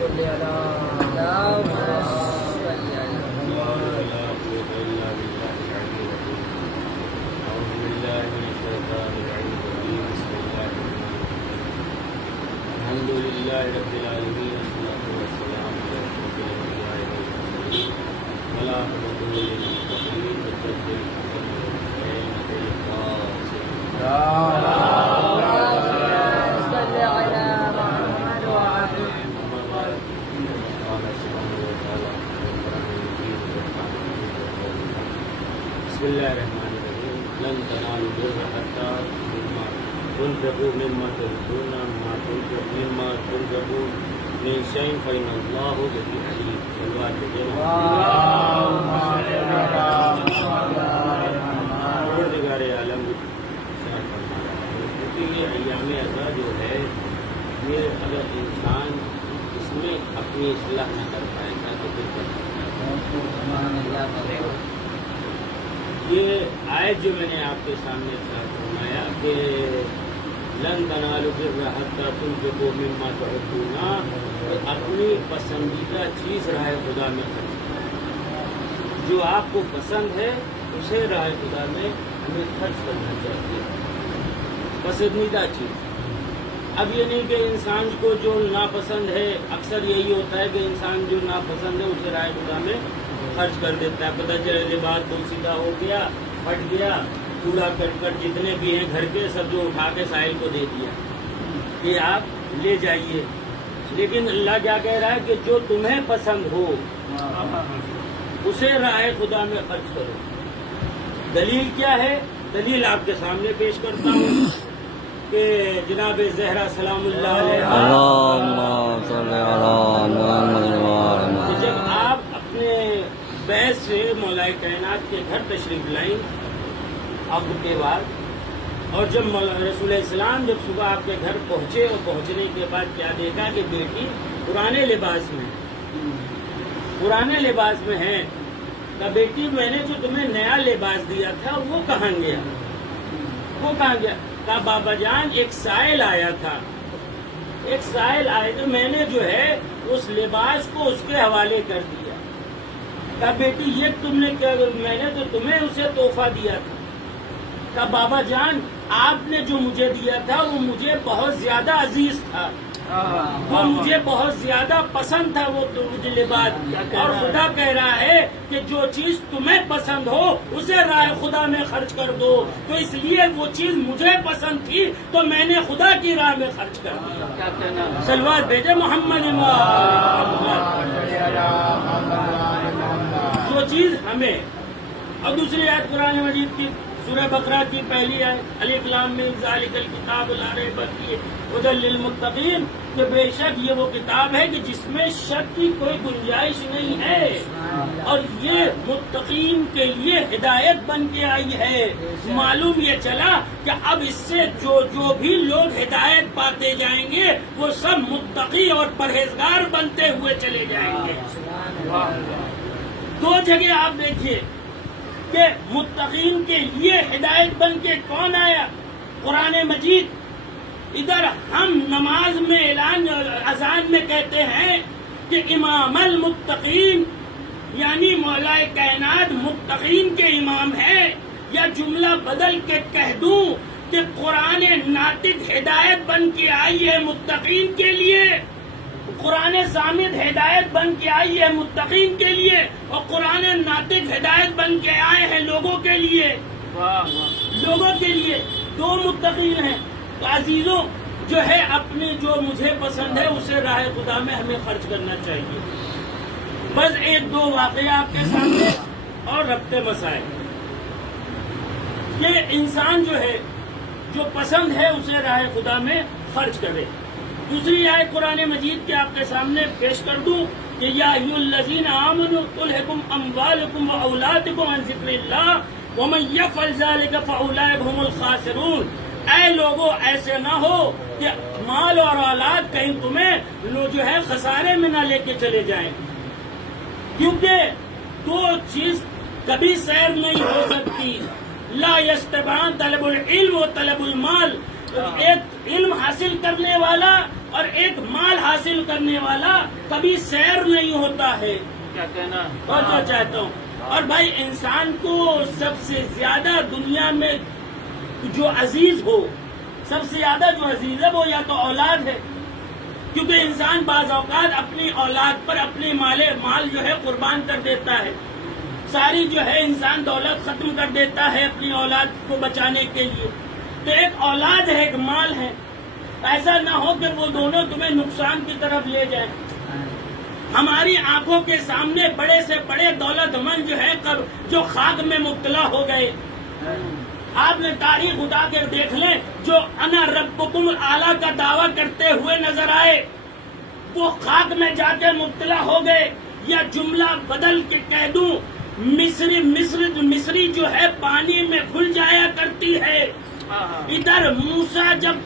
صل على الحمد لله رب العالمين والصلاة والسلام على أشرف الأنبياء والمرسلين ولا عقبة للمتقين والتوفيق للمتقين صل على محمد وعلى بسم الله الرحمن الرحيم لن تنالوا البر حتى تنفقوا مما تحبون مما تنفقوا من شيء فإن الله به عليم. صلوات پروردگار عالم کیونکہ یہ ایام عزا جو ہے یہ اگر انسان اس میں اپنی اصلاح نہ کر پائے گا تو پھر کر سکتا ہے. یہ آیت جو میں نے آپ کے سامنے فرمایا کہ لن تنالوا البر حتى تنفقوا مما تحبون، اپنی پسندیدہ چیز راہ خدا میں خرچ کریں. جو آپ کو پسند ہے اسے راہ خدا میں ہمیں خرچ کرنا چاہیے، پسندیدہ چیز. اب یہ نہیں کہ انسان کو جو ناپسند ہے، اکثر یہی ہوتا ہے کہ انسان جو ناپسند ہے اسے راہ خدا میں خرچ کر دیتا ہے. پتہ چلے لباس کو سیدھا ہو گیا، پھٹ گیا، کوڑا کرکٹ جتنے بھی ہیں گھر کے سب جو اٹھا کے ساحل کو دے دیا کہ آپ لے جائیے. لیکن اللہ کیا کہہ رہا ہے کہ جو تمہیں پسند ہو اسے راہ خدا میں خرچ کرو. دلیل کیا ہے؟ دلیل آپ کے سامنے پیش کرتا ہوں کہ جناب زہرا سلام اللہ علیہ کہ جب آپ اپنے بیت سے مولا کائنات کے گھر تشریف لائیں عقد کے بعد، اور جب رسول السلام جب صبح آپ کے گھر پہنچے اور پہنچنے کے بعد کیا دیکھا کہ بیٹی پرانے لباس میں ہے. کہا بیٹی میں نے جو تمہیں نیا لباس دیا تھا وہ کہاں گیا؟ کہا بابا جان ایک سائل آیا تھا، تو میں نے جو ہے اس لباس کو اس کے حوالے کر دیا. کہا بیٹی یہ تم نے کیا؟ میں نے تو تمہیں اسے تحفہ دیا تھا. کہا بابا جان آپ نے جو مجھے دیا تھا وہ مجھے بہت زیادہ عزیز تھا، وہ مجھے بہت زیادہ پسند تھا وہ لباس. اور خدا کہہ رہا ہے کہ جو چیز تمہیں پسند ہو اسے راہ خدا میں خرچ کر دو. تو اس لیے وہ چیز مجھے پسند تھی تو میں نے خدا کی راہ میں خرچ کر دیا. صلوات بھیجے محمد. جو چیز ہمیں. اور دوسری آیت قرآن مجید کی سورہ بقرہ کی پہلی آیت الف لام میم ذالک الکتاب لا ریب فیہ ھدی للمتقین، کہ بے شک یہ وہ کتاب ہے کہ جس میں شک کی کوئی گنجائش نہیں ہے اور یہ متقین کے لیے ہدایت بن کے آئی ہے. معلوم یہ چلا کہ اب اس سے جو بھی لوگ ہدایت پاتے جائیں گے وہ سب متقی اور پرہیزگار بنتے ہوئے چلے جائیں گے. دو جگہ آپ دیکھیے کہ متقین کے لیے ہدایت بن کے کون آیا؟ قرآن مجید. ادھر ہم نماز میں اذان میں کہتے ہیں کہ امام المتقین، یعنی مولا کائنات متقین کے امام ہے. یا جملہ بدل کے کہہ دوں کہ قرآن ناطق ہدایت بن کے آئی ہے متقین کے لیے، قرآن صامت ہدایت بن کے آئی ہے متقین کے لیے، اور قرآن ناطق ہدایت بن کے آئے ہیں لوگوں کے لیے. دو متقین ہیں. تو عزیزوں جو ہے اپنی جو مجھے پسند ہے اسے راہ خدا میں ہمیں خرچ کرنا چاہیے. بس ایک دو واقعہ آپ کے سامنے اور ربط مسائل. یہ انسان جو ہے جو پسند ہے اسے راہ خدا میں خرچ کرے. دوسری آیت قرآن مجید کے آپ کے سامنے پیش کر دوں کہ یا ایھا الذین آمنوا تلھکم اموالکم واولادکم عن ذکر اللہ ومن یفعل ذلک فاولئک هم الخاسرون. اے لوگوں ایسے نہ ہو کہ مال اور اولاد کہیں تمہیں جو ہے خسارے میں نہ لے کے چلے جائیں، کیونکہ دو چیز کبھی سیر نہیں ہو سکتی. لا یستبعان طلب العلم و طلب المال. ایک علم حاصل کرنے والا اور ایک مال حاصل کرنے والا کبھی سیر نہیں ہوتا ہے. کیا کہنا اور جو چاہتا ہوں، اور بھائی انسان کو سب سے زیادہ دنیا میں جو عزیز ہو، سب سے زیادہ جو عزیز ہے وہ یا تو اولاد ہے، کیونکہ انسان بعض اوقات اپنی اولاد پر اپنی مال جو ہے قربان کر دیتا ہے. ساری جو ہے انسان دولت ختم کر دیتا ہے اپنی اولاد کو بچانے کے لیے. تو ایک اولاد ہے، ایک مال ہے. ایسا نہ ہو کہ وہ دونوں تمہیں نقصان کی طرف لے جائیں. ہماری آنکھوں کے سامنے بڑے سے بڑے دولت مند جو ہے جو خاک میں مبتلا ہو گئے. آپ نے تاریخ اٹھا کر دیکھ لیں، جو انا ربکم الاعلیٰ کا دعویٰ کرتے ہوئے نظر آئے وہ خاک میں جا کے مبتلا ہو گئے. یا جملہ بدل کے کہہ دوں، مصری جو ہے پانی میں گھل جایا کرتی ہے. ادھر موسیٰ جب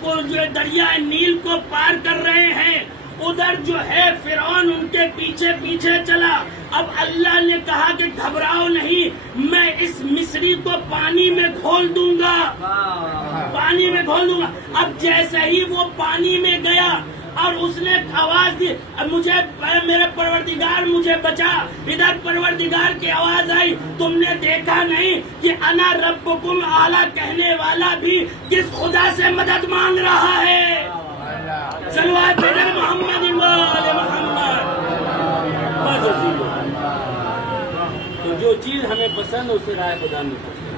دریائے نیل کو پار کر رہے ہیں، ادھر جو ہے فرعون ان کے پیچھے پیچھے چلا. اب اللہ نے کہا کہ گھبراؤ نہیں، میں اس مصری کو پانی میں گھول دوں گا، پانی میں گھول دوں گا. اب جیسے ہی وہ پانی میں گیا اور اس نے آواز دی، مجھے میرے پروردگار مجھے بچا. ادھر پروردگار کی آواز آئی، تم نے دیکھا نہیں کہ انا ربکم اعلیٰ کہنے والا بھی کس خدا سے مدد مانگ رہا ہے. صلوات محمد محمد. تو جو چیز ہمیں پسند ہے اسے رائے خدا میں پسند،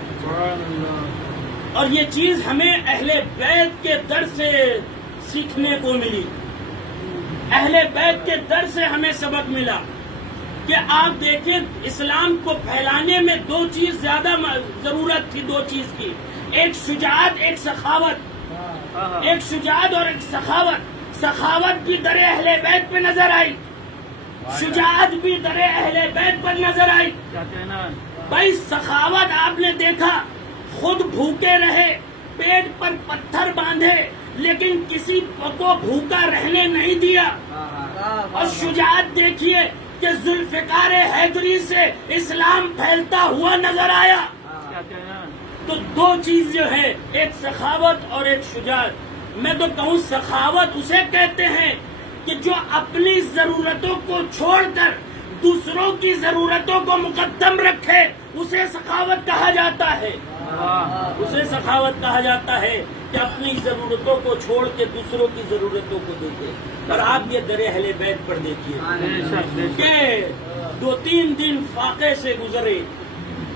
اور یہ چیز ہمیں اہل بیت کے در سے سیکھنے کو ملی. اہل بیت کے در سے ہمیں سبق ملا کہ آپ دیکھیں اسلام کو پھیلانے میں دو چیز زیادہ ضرورت تھی، دو چیز کی، ایک شجاعت، ایک سخاوت. ایک شجاعت اور ایک سخاوت. سخاوت بھی در اہل بیت پہ نظر آئی، شجاعت بھی در اہل بیت پر نظر آئی. بھائی سخاوت آپ نے دیکھا، خود بھوکے رہے، پیٹ پر پتھر باندھے لیکن کسی کو بھوکا رہنے نہیں دیا. اور شجاعت دیکھیے کہ ذوالفقار حیدری سے اسلام پھیلتا ہوا نظر آیا. تو دو چیز جو ہے، ایک سخاوت اور ایک شجاعت. میں تو کہوں سخاوت اسے کہتے ہیں کہ جو اپنی ضرورتوں کو چھوڑ کر دوسروں کی ضرورتوں کو مقدم رکھے، اسے سخاوت کہا جاتا ہے. اسے سخاوت کہا جاتا ہے کہ اپنی ضرورتوں کو چھوڑ کے دوسروں کی ضرورتوں کو دیتے. اور آپ یہ در اہل بیت پر دیکھیے کہ 2-3 دن فاقے سے گزرے،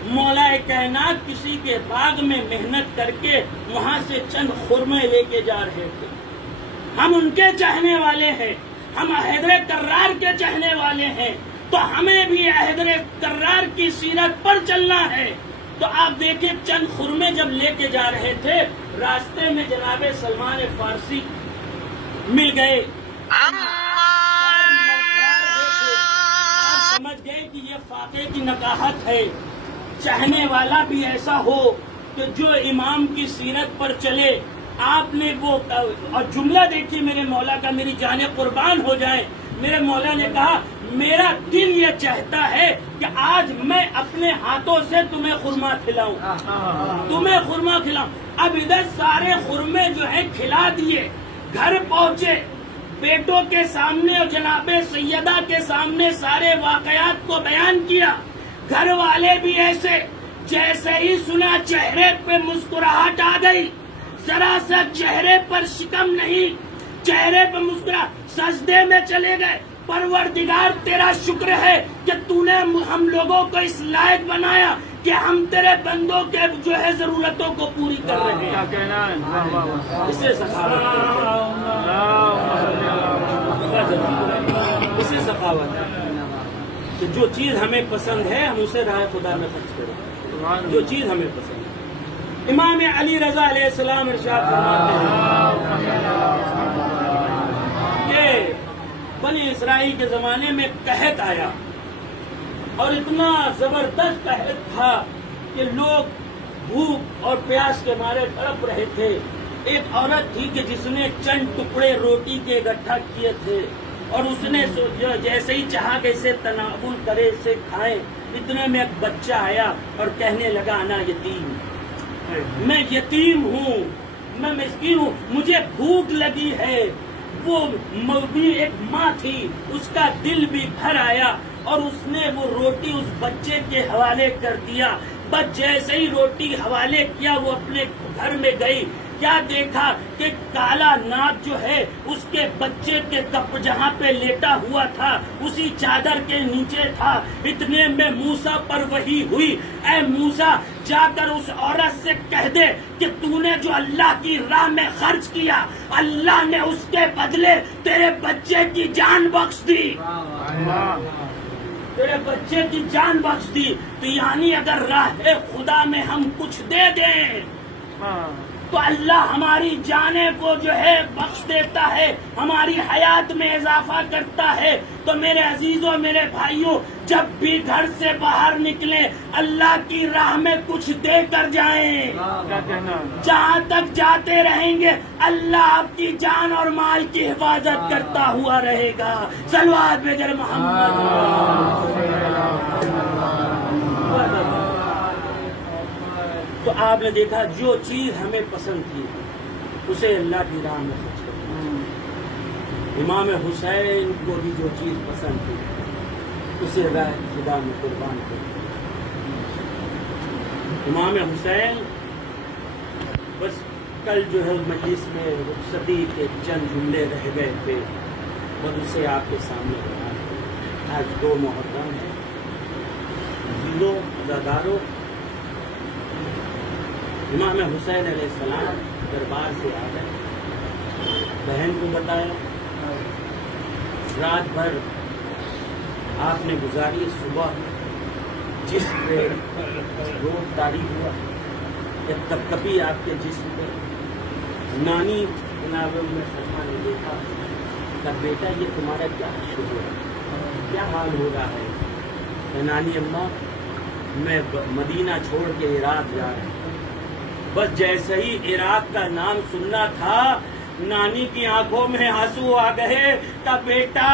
مولا کائنات کسی کے باغ میں محنت کر کے وہاں سے چند خرمے لے کے جا رہے تھے. ہم ان کے چاہنے والے ہیں، ہم حیدر کرار کے چاہنے والے ہیں، تو ہمیں بھی حیدر کرار کی سیرت پر چلنا ہے. تو آپ دیکھیں چند خرمے جب لے کے جا رہے تھے، راستے میں جناب سلمان فارسی مل گئے. آپ سمجھ گئے کہ یہ فاقے کی نکاحت ہے. چاہنے والا بھی ایسا ہو کہ جو امام کی سیرت پر چلے. آپ نے وہ اور جملہ دیکھیے میرے مولا کا، میری جانیں قربان ہو جائیں. میرے مولا نے کہا میرا دل یہ چاہتا ہے کہ آج میں اپنے ہاتھوں سے تمہیں خرما کھلاؤں، تمہیں خرما کھلاؤں. اب ادھر سارے خرمے جو ہیں کھلا دیے، گھر پہنچے، بیٹوں کے سامنے اور جناب سیدہ کے سامنے سارے واقعات کو بیان کیا. گھر والے بھی ایسے، جیسے ہی سنا چہرے پہ مسکراہٹ آ گئی، ذرا سا چہرے پر شکم نہیں، چہرے پہ مسکراہٹ، سجدے میں چلے گئے. پروردگار تیرا شکر ہے کہ تو نے ہم لوگوں کو اس لائق بنایا کہ ہم تیرے بندوں کے جو ہے ضرورتوں کو پوری کر رہے ہیں. اسے سخاوت ہے کہ جو چیز ہمیں پسند ہے ہم اسے راہ خدا میں خرچ کریں، جو چیز ہمیں پسند ہے. امام علی رضا علیہ السلام ارشاد فرماتے ہیں کہ بنی اسرائیل کے زمانے میں قحط آیا، اور اتنا زبردست قحط تھا کہ لوگ بھوک اور پیاس کے مارے تڑپ رہے تھے. ایک عورت تھی کہ جس نے چند ٹکڑے روٹی کے اکٹھا کیے تھے، اور اس نے جیسے ہی چاہا کہ اسے تناول کرے، اسے کھائے. اتنے میں ایک بچہ آیا اور کہنے لگا انا یتیم، میں یتیم ہوں، میں مسکین ہوں، مجھے بھوک لگی ہے، وہ بھی ایک ماں تھی، اس کا دل بھی بھر آیا اور اس نے وہ روٹی اس بچے کے حوالے کر دیا. بس جیسے ہی روٹی حوالے کیا وہ اپنے گھر میں گئی، کیا دیکھا کہ کالا ناگ جو ہے اس کے بچے کے کپ جہاں پہ لیٹا ہوا تھا اسی چادر کے نیچے تھا. اتنے میں موسیٰ پر وحی ہوئی، اے موسیٰ جا کر اس عورت سے کہہ دے کہ تو نے جو اللہ کی راہ میں خرچ کیا اللہ نے اس کے بدلے تیرے بچے کی جان بخش دی، تیرے بچے کی جان بخش دی. تو یعنی اگر راہ خدا میں ہم کچھ دے دیں تو اللہ ہماری جانیں کو جو ہے بخش دیتا ہے، ہماری حیات میں اضافہ کرتا ہے. تو میرے عزیزوں، میرے بھائیوں، جب بھی گھر سے باہر نکلیں اللہ کی راہ میں کچھ دے کر جائیں. جہاں تک جاتے رہیں گے اللہ آپ کی جان اور مال کی حفاظت کرتا ہوا رہے گا. صلوات بجر محمد. تو آپ نے دیکھا جو چیز ہمیں پسند تھی اسے اللہ کی راہ میں خرچ کرنا. امام حسین کو بھی جو چیز پسند تھی اسے راہ خدا میں قربان کرنا. امام حسین بس کل جو ہے مجلس میں رخصتی کے چند جملے رہ گئے تھے، بس اسے آپ کے سامنے رکھا. آج 2 محرم ہے. عزیزوں، عزاداروں، امام حسین علیہ السلام دربار سے آ گئے، بہن کو بتایا، رات بھر آپ نے گزاری. صبح جسم پہ روب طاری ہوا، جب کپکپی آپ کے جسم پہ. نانی جناب سلمہ نے دیکھا کہ بیٹا یہ تمہارا کیا شروع ہے، کیا حال ہو رہا ہے؟ کہ نانی اماں میں مدینہ چھوڑ کے عراق جا رہا ہوں. بس جیسے ہی عراق کا نام سننا تھا نانی کی آنکھوں میں آنسو آ گئے کہ بیٹا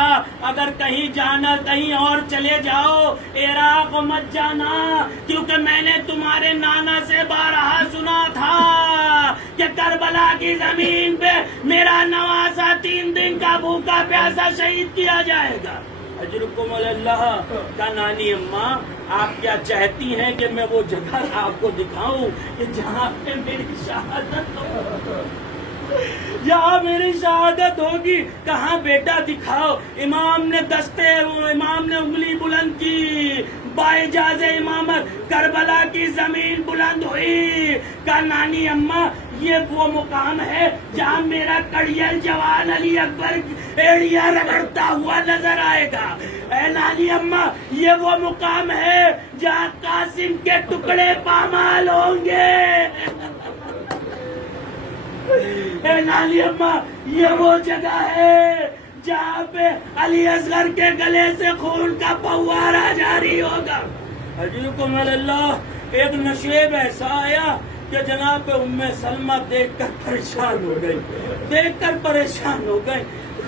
اگر کہیں جانا کہیں اور چلے جاؤ، عراق مت جانا، کیونکہ میں نے تمہارے نانا سے بارہا سنا تھا کہ کربلا کی زمین پہ میرا نواسا 3 دن کا بھوکا پیاسا شہید کیا جائے گا. اجرکم اللہ. کا نانی اماں آپ کیا چاہتی ہیں کہ میں وہ جگہ آپ کو دکھاؤں کہ جہاں پہ میری شہادت ہو، جہاں میری شہادت ہوگی؟ کہاں بیٹا دکھاؤ. امام نے انگلی بلند کی، باعجاز امامت کربلا کی زمین بلند ہوئی. کہ نانی اماں یہ وہ مقام ہے جہاں میرا کڑیل جوان علی اکبر ایڑیا رگڑتا ہوا نظر آئے گا. اے نانی اماں یہ وہ مقام ہے جہاں قاسم کے ٹکڑے پامال ہوں گے. اے نانی اماں یہ وہ جگہ ہے جہاں پہ علی اصغر کے گلے سے خون کا فوارہ جاری ہوگا. اجرکم اللہ. ایک نشیب ایسا آیا کہ جناب ام سلمہ دیکھ کر پریشان ہو گئی.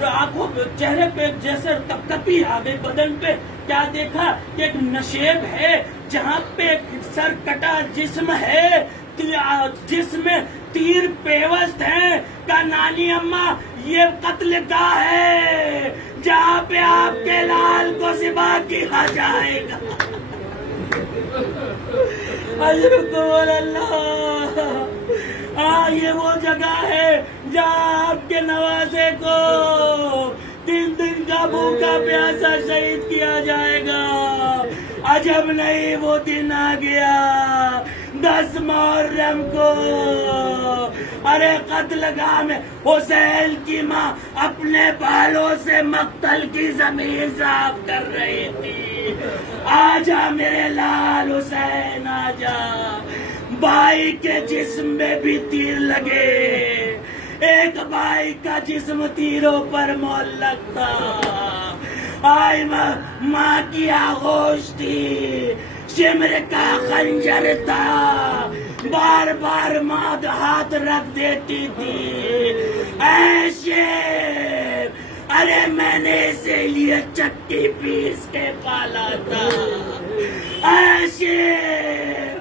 آنکھوں پہ چہرے پہ جیسے کپکپی آ گئی بدن پہ. کیا دیکھا کہ ایک نشیب ہے جہاں پہ سر کٹا جسم ہے، جسم میں تیر پیوست ہیں. کا نانی اماں یہ قتل گاہ ہے جہاں پہ آپ کے لال کو ذبح کیا جائے گا. یہ وہ جگہ ہے جہاں آپ کے نواسے کو 3 دن کا بھوکا پیاسا شہید کیا جائے گا. عجب نہیں وہ دن آ گیا 10 محرم کو. ارے قتل گاہ میں حسین کی ماں اپنے بالوں سے مقتل کی زمین صاف کر رہی تھی. آجا میرے لال حسین آجا. بھائی کے جسم میں بھی تیر لگے، ایک بھائی کا جسم تیروں پر معلق تھا. آئی ماں کی آغوش تھی، شمر کا خنجر تھا، بار بار ماں ہاتھ رکھ دیتی تھی. اے شیر ارے میں نے اسی لیے چکی پیس کے پالا تھا. اے شیر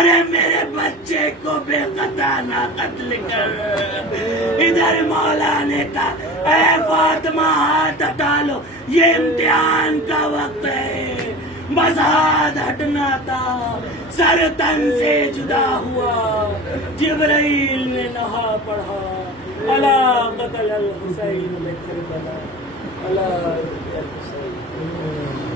ارے میرے بچے کو بے خطا نہ قتل کر. ادھر مولا نے کہا اے فاطمہ ہاتھ ہٹا لو، یہ امتحان کا وقت ہے. بس ہاتھ ہٹنا تھا، سر تن سے جدا ہوا. جبرائیل نے نہا پڑھا الا قتل الحسین بکربلا، الا قتل الحسین.